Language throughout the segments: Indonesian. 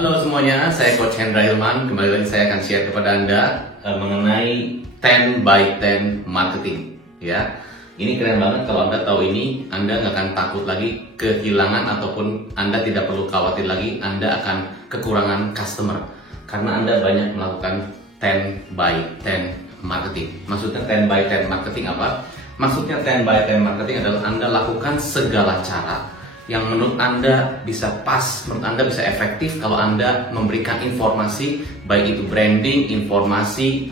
Halo semuanya, saya Coach Hendra Hilman. Kembali lagi saya akan share kepada Anda mengenai 10 by 10 marketing. Ya, ini keren banget. Kalau Anda tahu ini, Anda nggak akan takut lagi kehilangan ataupun Anda tidak perlu khawatir lagi Anda akan kekurangan customer karena Anda banyak melakukan 10 by 10 marketing. Maksudnya 10 by 10 marketing apa? Maksudnya 10 by 10 marketing adalah Anda lakukan segala cara yang menurut Anda bisa pas, menurut Anda bisa efektif kalau Anda memberikan informasi, baik itu branding, informasi,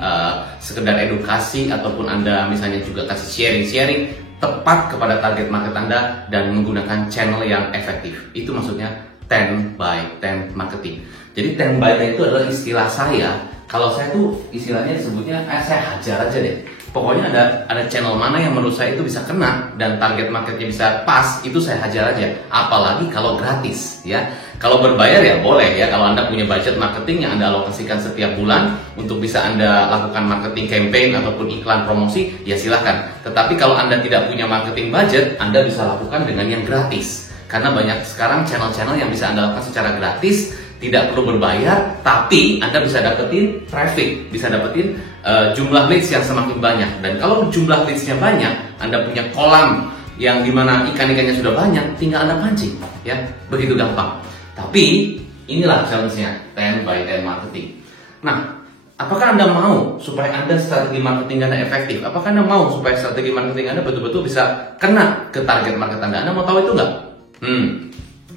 sekedar edukasi, ataupun Anda misalnya juga kasih sharing-sharing tepat kepada target market Anda dan menggunakan channel yang efektif. Itu maksudnya 10 by 10 marketing. Jadi 10 by 10 itu adalah istilah saya. Kalau saya tuh istilahnya disebutnya saya hajar aja deh. Pokoknya ada channel mana yang menurut saya itu bisa kena dan target marketnya bisa pas, itu saya hajar aja. Apalagi kalau gratis, ya. Kalau berbayar ya boleh ya. Kalau Anda punya budget marketing yang Anda alokasikan setiap bulan untuk bisa Anda lakukan marketing campaign ataupun iklan promosi, ya silahkan. Tetapi kalau Anda tidak punya marketing budget, Anda bisa lakukan dengan yang gratis. Karena banyak sekarang channel-channel yang bisa Anda lakukan secara gratis, tidak perlu berbayar, tapi Anda bisa dapetin traffic, bisa dapetin jumlah leads yang semakin banyak. Dan kalau jumlah leadsnya banyak, Anda punya kolam yang dimana ikan-ikannya sudah banyak, tinggal Anda pancing, ya, begitu gampang. Tapi inilah challenge-nya 10 by 10 marketing. Nah, apakah Anda mau supaya Anda strategi marketing Anda efektif? Apakah Anda mau supaya strategi marketing Anda betul-betul bisa kena ke target market Anda? Anda mau tahu itu nggak?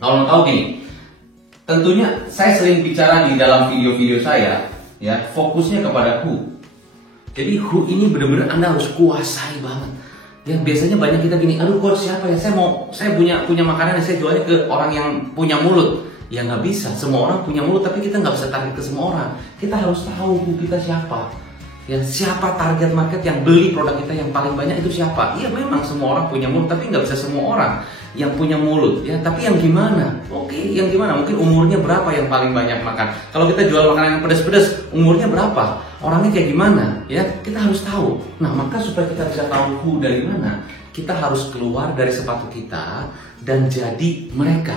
Kalau mau tahu gini. Tentunya saya sering bicara di dalam video-video saya, ya, fokusnya kepada who. Jadi who ini benar-benar Anda harus kuasai banget. Ya, biasanya banyak kita gini, aduh coach siapa ya? Saya punya makanan yang saya jualnya ke orang yang punya mulut. Ya nggak bisa, semua orang punya mulut, tapi kita nggak bisa target ke semua orang. Kita harus tahu who kita siapa. Ya, siapa target market yang beli produk kita yang paling banyak itu siapa? Iya memang semua orang punya mulut, tapi nggak bisa semua orang yang punya mulut, ya. Tapi yang gimana? Oke, yang gimana? Mungkin umurnya berapa yang paling banyak makan? Kalau kita jual makanan yang pedas-pedas, umurnya berapa? Orangnya kayak gimana? Ya, kita harus tahu. Nah, maka supaya kita bisa tahu who dari mana, kita harus keluar dari sepatu kita dan jadi mereka,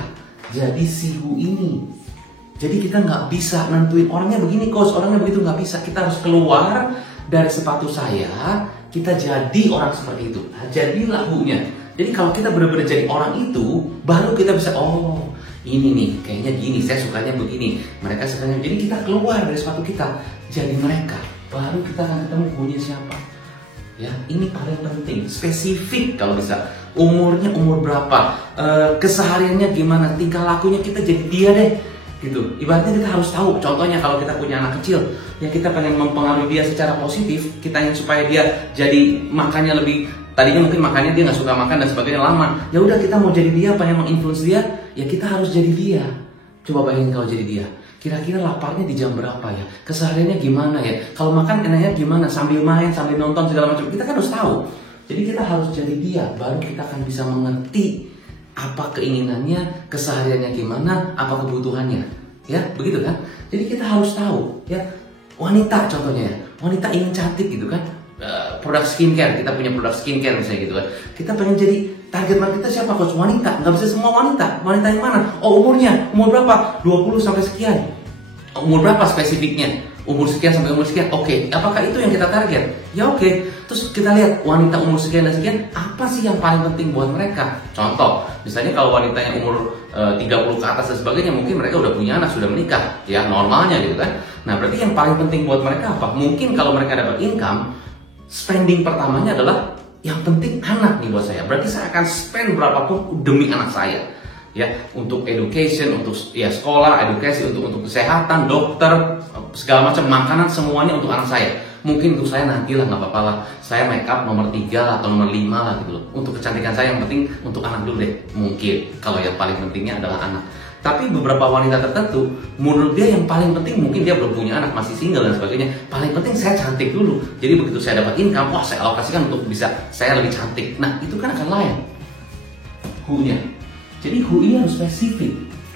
jadi si who ini. Jadi kita nggak bisa nentuin orangnya begini coach, orangnya begitu, nggak bisa. Kita harus keluar dari sepatu saya, kita jadi orang seperti itu. Nah, jadilah who-nya. Jadi kalau kita benar-benar jadi orang itu, baru kita bisa, oh ini nih, kayaknya gini, saya sukanya begini, mereka sukanya. Jadi kita keluar dari sepatu kita, jadi mereka. Baru kita akan ketemu who-nya siapa. Ya, ini paling penting, spesifik kalau bisa. Umurnya umur berapa, kesehariannya gimana, tingkah lakunya, kita jadi dia deh. Gitu. Ibaratnya kita harus tahu. Contohnya kalau kita punya anak kecil yang kita pengen mempengaruhi dia secara positif, kita ingin supaya dia jadi makannya lebih, tadinya mungkin makannya dia nggak suka makan dan sebagainya lama, ya udah kita mau jadi dia, pengen menginfluence dia, ya kita harus jadi dia. Coba bayangin kalau jadi dia, kira-kira laparnya di jam berapa ya, kesehariannya gimana ya, kalau makan enaknya gimana, sambil main, sambil nonton segala macam, kita kan harus tahu. Jadi kita harus jadi dia, baru kita akan bisa mengerti apa keinginannya, kesehariannya gimana, apa kebutuhannya, ya begitu kan? Jadi kita harus tahu, ya. Wanita contohnya, ya, wanita ingin cantik gitu kan, produk skincare, kita punya produk skincare misalnya gitu kan, kita pengen jadi target market kita siapa coach? Wanita, nggak bisa semua wanita. Wanita yang mana? Oh umurnya, umur berapa? 20 sampai sekian. Umur berapa spesifiknya? Umur sekian sampai umur sekian. Oke, apakah itu yang kita target? Ya oke. Terus kita lihat wanita umur sekian dan sekian, apa sih yang paling penting buat mereka? Contoh, misalnya kalau wanita yang umur 30 ke atas dan sebagainya, mungkin mereka udah punya anak, sudah menikah, ya normalnya gitu kan. Nah, berarti yang paling penting buat mereka apa? Mungkin kalau mereka dapat income, spending pertamanya adalah yang penting anak nih buat saya. Berarti saya akan spend berapapun demi anak saya. Ya, untuk education, untuk ya sekolah, edukasi, untuk kesehatan, dokter, segala macam, makanan, semuanya untuk anak saya. Mungkin untuk saya nantilah nggak apa-apa lah, saya make up nomor 3 lah atau nomor 5 lah gitu loh. Untuk kecantikan saya yang penting untuk anak dulu deh. Mungkin kalau yang paling pentingnya adalah anak. Tapi beberapa wanita tertentu, menurut dia yang paling penting, mungkin dia belum punya anak, masih single dan sebagainya, paling penting saya cantik dulu. Jadi begitu saya dapat income, wah saya alokasikan untuk bisa saya lebih cantik. Nah itu kan akan lain who-nya. Jadi who ini harus spesifik.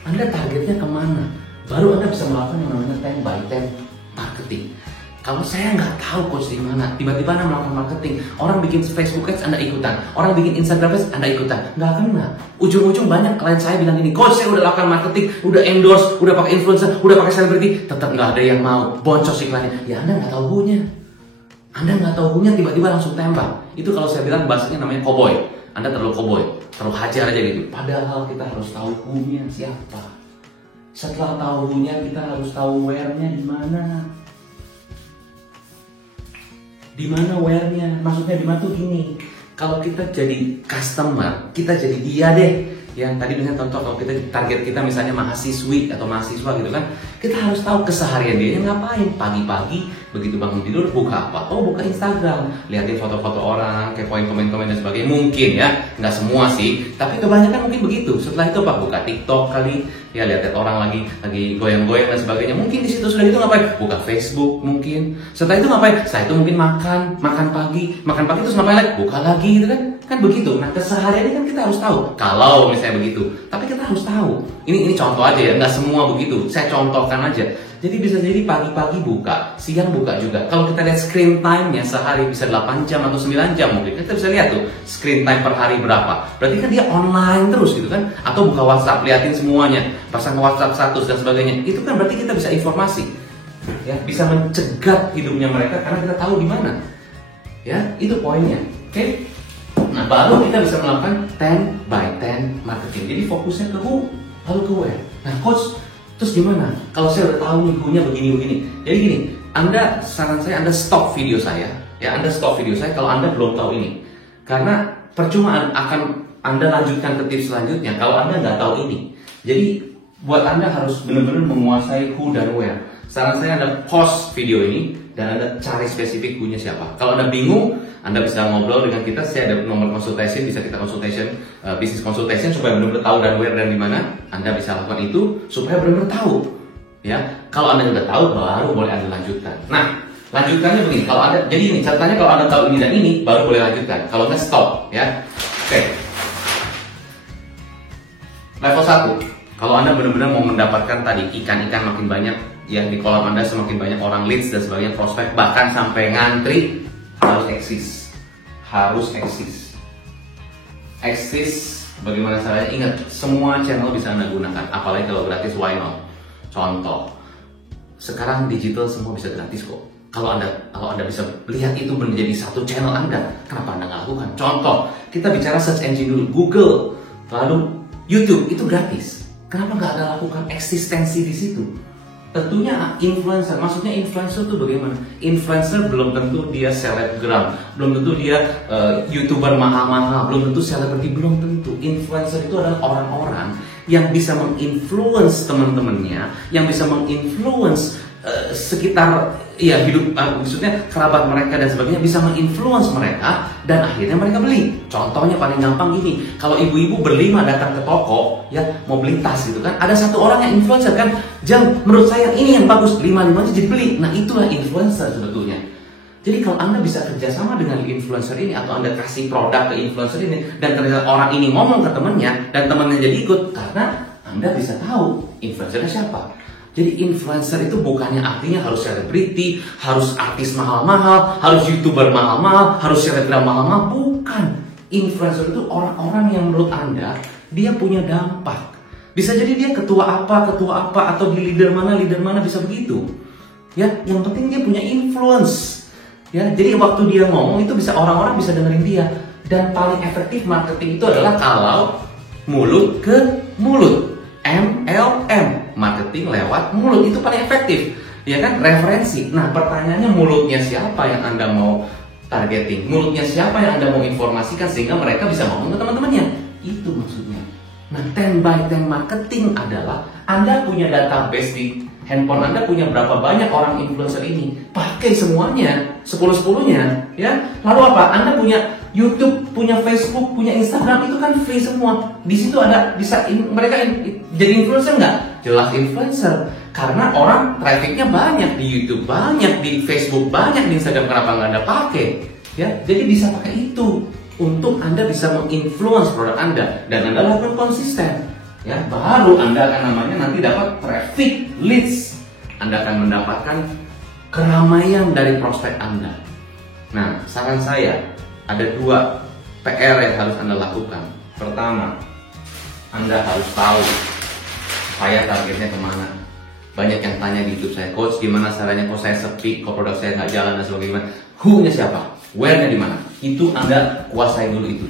Anda targetnya kemana? Baru Anda bisa melakukan yang namanya 10 by 10 marketing. Kalau saya nggak tahu coach di mana, tiba-tiba Anda melakukan marketing, orang bikin Facebook Ads Anda ikutan, orang bikin Instagram Ads Anda ikutan, nggak kena. Ujung-ujung banyak klien saya bilang gini, coach saya udah lakukan marketing, udah endorse, udah pakai influencer, udah pakai selebriti, tetap nggak ada yang mau, boncos iklannya. Ya Anda nggak tahu who-nya. Anda nggak tahu who-nya, tiba-tiba langsung tembak. Itu kalau saya bilang bahasanya namanya cowboy. Anda terlalu cowboy, terlalu hajar aja gitu. Padahal kita harus tahu who-nya siapa. Setelah tahu who-nya, kita harus tahu where-nya di mana. Di mana where-nya? Maksudnya di mana tuh gini. Kalau kita jadi customer, kita jadi dia deh. Yang tadi misalnya contoh, kalau kita target kita misalnya mahasiswi atau mahasiswa gitu kan, kita harus tahu keseharian dia ngapain. Pagi-pagi begitu bangun tidur buka apa? Oh, buka Instagram, lihatin foto-foto orang, kepoin komen-komen dan sebagainya. Mungkin ya, nggak semua sih, tapi kebanyakan mungkin begitu. Setelah itu apa? Buka TikTok kali, ya lihat orang lagi goyang-goyang dan sebagainya. Mungkin di situ sudah itu ngapain? Buka Facebook mungkin. Setelah itu ngapain? Setelah itu mungkin makan pagi terus ngapain lagi? Buka lagi gitu kan begitu. Nah keseharian ini kan kita harus tahu. Kalau misalnya begitu, tapi kita harus tahu. Ini contoh aja ya, nggak semua begitu. Saya contohkan aja. Jadi bisa jadi pagi-pagi buka, siang buka juga. Kalau kita lihat screen time-nya sehari bisa 8 jam atau 9 jam mungkin. Kita bisa lihat tuh screen time per hari berapa. Berarti kan dia online terus gitu kan. Atau buka WhatsApp, liatin semuanya. Pasang WhatsApp status dan sebagainya. Itu kan berarti kita bisa informasi. Ya, bisa mencegat hidupnya mereka karena kita tahu di mana. Ya, itu poinnya. Oke? Nah, baru kita bisa melakukan 10 by 10 marketing. Jadi fokusnya ke who, lalu ke where. Nah, coach, terus gimana? Kalau saya udah tahu nih who-nya begini-begini. Jadi gini, saran saya Anda stop video saya. Ya, Anda stop video saya kalau Anda belum tahu ini. Karena percuma akan Anda lanjutkan ke tips selanjutnya kalau Anda nggak tahu ini. Jadi, buat Anda harus benar-benar menguasai who dan where. Saran saya Anda pause video ini dan Anda cari spesifik who-nya siapa. Kalau Anda bingung, Anda bisa ngobrol dengan kita. Saya ada nomor consultation, bisa kita consultation, business consultation supaya benar-benar tahu dan where dan di mana. Anda bisa lakukan itu supaya benar-benar tahu. Ya, kalau Anda sudah tahu baru boleh Anda lanjutkan. Nah, lanjutkannya begini. Kalau Anda, jadi ini catatannya kalau Anda tahu ini dan ini baru boleh lanjutkan. Kalau nggak stop, ya. Oke. Level 1. Kalau Anda benar-benar mau mendapatkan tadi ikan-ikan makin banyak, ya di kolam Anda semakin banyak orang leads dan sebagainya, prospek bahkan sampai ngantri, harus eksis. Bagaimana caranya? Ingat, semua channel bisa Anda gunakan, apalagi kalau gratis, why not? Contoh, sekarang digital semua bisa gratis kok. Kalau anda bisa lihat itu menjadi satu channel Anda, kenapa Anda nggak lakukan? Contoh, kita bicara search engine dulu, Google, lalu YouTube, itu gratis. Kenapa nggak Anda lakukan eksistensi di situ? Tentunya influencer, maksudnya influencer itu bagaimana? Influencer belum tentu dia selebgram, belum tentu dia YouTuber mahal-mahal, belum tentu selebriti, belum tentu. Influencer itu adalah orang-orang yang bisa menginfluence teman-temannya, yang bisa menginfluence sekitar ya hidup, maksudnya kerabat mereka dan sebagainya, bisa menginfluence mereka dan akhirnya mereka beli. Contohnya paling gampang ini, kalau ibu-ibu berlima datang ke toko ya mau beli tas gitu kan, ada satu orang yang influencer kan, Jang, menurut saya ini yang bagus, 5-5 aja jadi beli. Nah itulah influencer sebetulnya. Jadi kalau Anda bisa kerjasama dengan influencer ini atau Anda kasih produk ke influencer ini dan ternyata orang ini ngomong ke temannya dan temannya jadi ikut, karena Anda bisa tahu influencernya siapa. Jadi influencer itu bukannya artinya harus selebriti, harus artis mahal-mahal, harus YouTuber mahal-mahal, harus selebgram mahal-mahal. Bukan. Influencer itu orang-orang yang menurut Anda dia punya dampak. Bisa jadi dia ketua apa atau di leader mana bisa begitu. Ya, yang penting dia punya influence. Ya, jadi waktu dia ngomong itu bisa orang-orang bisa dengerin dia. Dan paling efektif marketing itu adalah kalau mulut ke mulut. MLM, marketing lewat mulut, itu paling efektif, ya kan, referensi. Nah pertanyaannya, mulutnya siapa yang Anda mau targeting, mulutnya siapa yang Anda mau informasikan sehingga mereka bisa ngomong ke teman-temannya, itu maksudnya. Nah 10 by 10 marketing adalah Anda punya database di handphone Anda, punya berapa banyak orang influencer ini, pakai semuanya, 10-10-nya, ya. Lalu apa? Anda punya YouTube, punya Facebook, punya Instagram, itu kan free semua. Di situ ada bisa mereka jadi influencer nggak? Jelas influencer, karena orang trafficnya banyak di YouTube, banyak di Facebook, banyak di Instagram. Kenapa nggak Anda pakai? Ya, jadi bisa pakai itu untuk Anda bisa menginfluence produk Anda dan Anda lakukan konsisten. Ya, baru Anda akan namanya nanti dapat traffic leads. Anda akan mendapatkan keramaian dari prospek Anda. Nah, saran saya ada 2 PR yang harus Anda lakukan. Pertama, Anda harus tahu saya targetnya kemana. Banyak yang tanya di YouTube saya, coach gimana caranya kok saya sepi, kok produk saya nggak jalan dan sebagainya. Who-nya siapa? Where-nya di mana? Itu Anda kuasai dulu itu.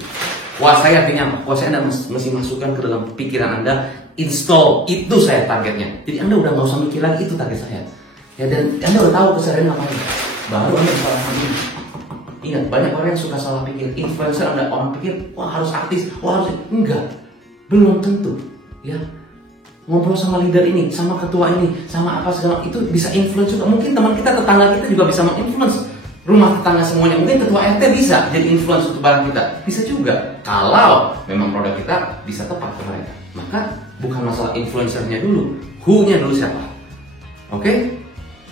Kuasai artinya apa? Kuasai Anda mesti masukkan ke dalam pikiran Anda, install, itu saya targetnya. Jadi Anda udah nggak usah mikir lagi itu target saya. Ya, dan Anda udah tahu keseharian ngapain. Baru Anda bisa lakukan ini. Ingat, banyak orang yang suka salah pikir. Influencer Anda, orang pikir, wah harus artis, wah harus... Enggak, belum tentu. Ya, ngobrol sama leader ini, sama ketua ini, sama apa segala itu bisa influence juga. Mungkin teman kita, tetangga kita juga bisa menginfluence rumah tetangga semuanya. Mungkin ketua RT bisa jadi influence untuk barang kita, bisa juga kalau memang produk kita bisa tepat ke mereka. Maka bukan masalah influencernya dulu, who-nya dulu siapa. Oke?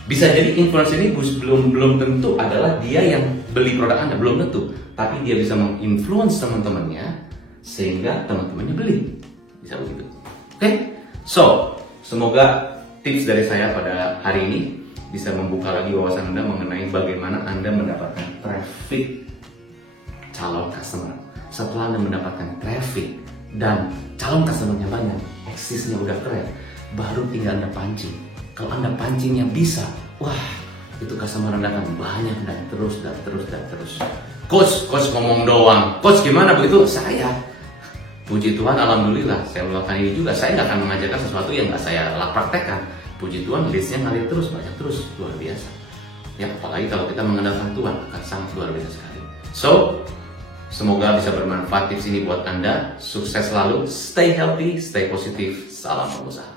Bisa jadi influencer ini belum tentu adalah dia yang beli produk Anda, belum tentu, tapi dia bisa menginfluence teman-temannya sehingga teman-temannya beli. Bisa begitu. Oke? So, semoga tips dari saya pada hari ini bisa membuka lagi wawasan Anda mengenai bagaimana Anda mendapatkan traffic calon customer. Setelah Anda mendapatkan traffic dan calon customernya banyak, eksisnya udah keren, baru tinggal Anda pancing. Kalau Anda pancingnya bisa, wah, itu customer Anda akan banyak dan terus. Coach ngomong doang. Coach gimana begitu? Saya. Puji Tuhan, alhamdulillah, saya melakukan ini juga. Saya nggak akan mengajarkan sesuatu yang nggak saya praktekkan. Puji Tuhan, listnya ngalir terus, banyak terus, luar biasa. Ya, apalagi kalau kita mengandalkan Tuhan, akan sangat luar biasa sekali. So, semoga bisa bermanfaat tips ini buat Anda. Sukses selalu, stay healthy, stay positif. Salam pengusaha.